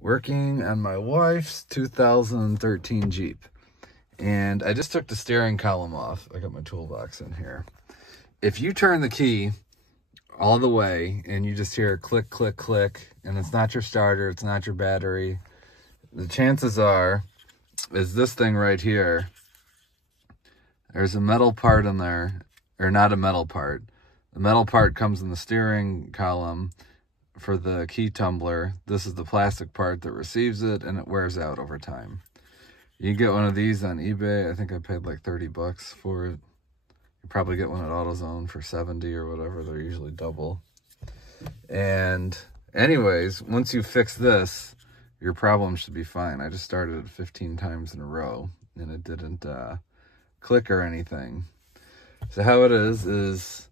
Working on my wife's 2013 Jeep. And I just took the steering column off. I got my toolbox in here. If you turn the key all the way and you just hear click, click, click, and it's not your starter, it's not your battery, the chances are is this thing right here, there's a metal part in there, or not a metal part. The metal part comes in the steering column for the key tumbler. This is the plastic part that receives it, and it wears out over time. You can get one of these on eBay. I think I paid like 30 bucks for it. You probably get one at AutoZone for 70 or whatever. They're usually double. And anyways, once you fix this, your problem should be fine. I just started it 15 times in a row, and it didn't click or anything. So how it is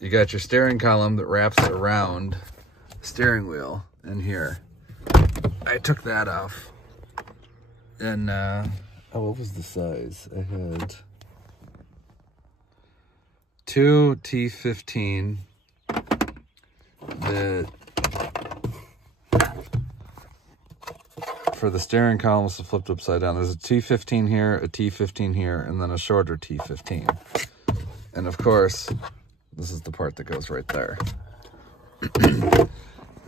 you got your steering column that wraps around the steering wheel in here. I took that off. And, oh, what was the size? I had 2 T15 that, for the steering column, was flipped upside down. There's a T15 here, a T15 here, and then a shorter T15. And of course, this is the part that goes right there.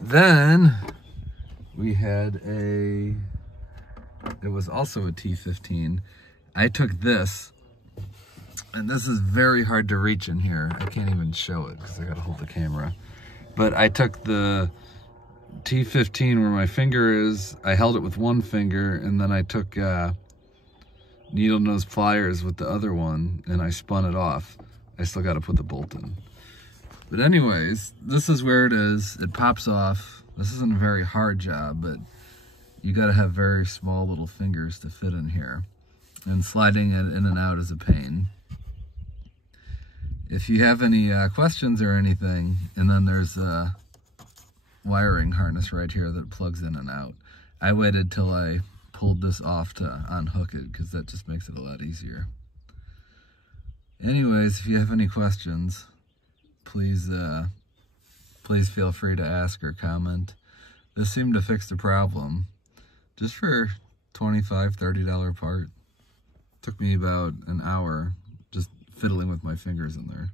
Then we had it was also a T15. I took this, and this is very hard to reach in here. I can't even show it because I gotta hold the camera. But I took the T15 where my finger is, I held it with one finger, and then I took needle nose pliers with the other one, and I spun it off. I still gotta put the bolt in. But anyways, this is where it is. It pops off. This isn't a very hard job, but you got to have very small little fingers to fit in here. And sliding it in and out is a pain. If you have any questions or anything, and then there's a wiring harness right here that plugs in and out. I waited till I pulled this off to unhook it, because that just makes it a lot easier. Anyways, if you have any questions, please feel free to ask or comment. This seemed to fix the problem. Just for $25, $30 part. Took me about an hour just fiddling with my fingers in there.